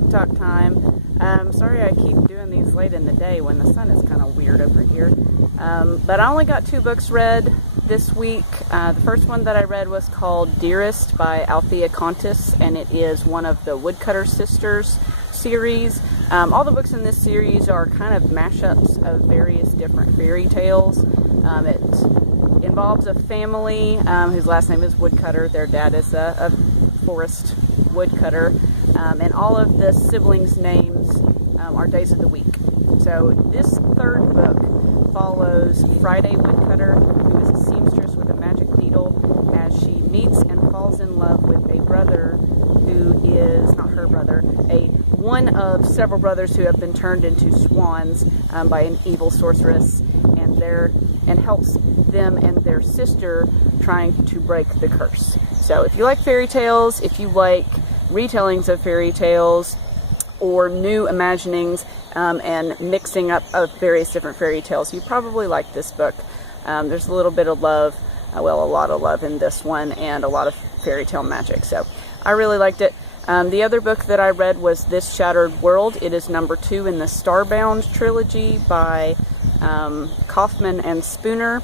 book talk time. Sorry I keep doing these late in the day when the sun is kind of weird over here. But I only got 2 books read this week. The first one that I read was called Dearest by Althea Kontis, and it is one of the Woodcutter Sisters series. All the books in this series are kind of mashups of various different fairy tales. It involves a family whose last name is Woodcutter. Their dad is a forest woodcutter, and all of the siblings' names are days of the week. So this 3rd book follows Friday Woodcutter, who is a seamstress with a magic needle, as she meets and falls in love with a brother who is not her brother, one of several brothers who have been turned into swans by an evil sorceress, and helps them and their sister trying to break the curse. So if you like fairy tales, if you like retellings of fairy tales, or new imaginings and mixing up of various different fairy tales, you probably like this book. There's a little bit of love, a lot of love in this one, and a lot of fairy tale magic. So I really liked it. The other book that I read was This Shattered World. It is number 2 in the Starbound trilogy by Kaufman and Spooner.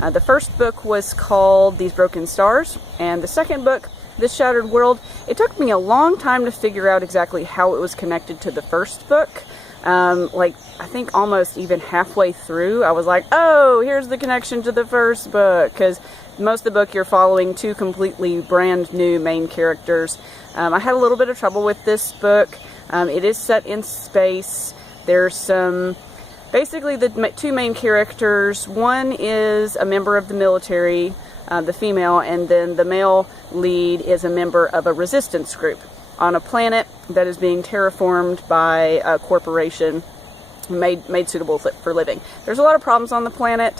The first book was called These Broken Stars, and the second book, This Shattered World, it took me a long time to figure out exactly how it was connected to the first book. I think almost even halfway through, I was like, oh, here's the connection to the first book, because most of the book you're following 2 completely brand new main characters. I had a little bit of trouble with this book. It is set in space. There's some... Basically, the 2 main characters, one is a member of the military, the female, and then the male lead is a member of a resistance group on a planet that is being terraformed by a corporation made suitable for living. There's a lot of problems on the planet.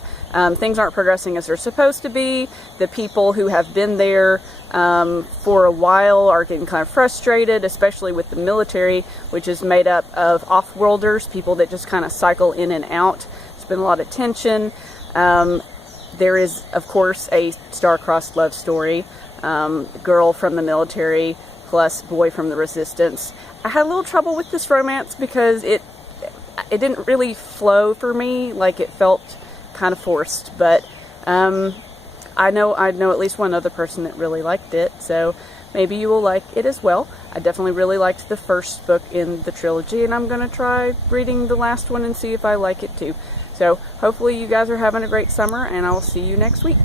Things aren't progressing as they're supposed to be. The people who have been there for a while are getting kind of frustrated, especially with the military, which is made up of off-worlders, people that just kind of cycle in and out. There's been a lot of tension. There is, of course, a star-crossed love story. Girl from the military plus boy from the resistance. I had a little trouble with this romance because it didn't really flow for me. Like, it felt kind of forced, but I know at least one other person that really liked it, so maybe you will like it as well. I definitely really liked the first book in the trilogy, and I'm going to try reading the last one and see if I like it too. So hopefully you guys are having a great summer, and I will see you next week.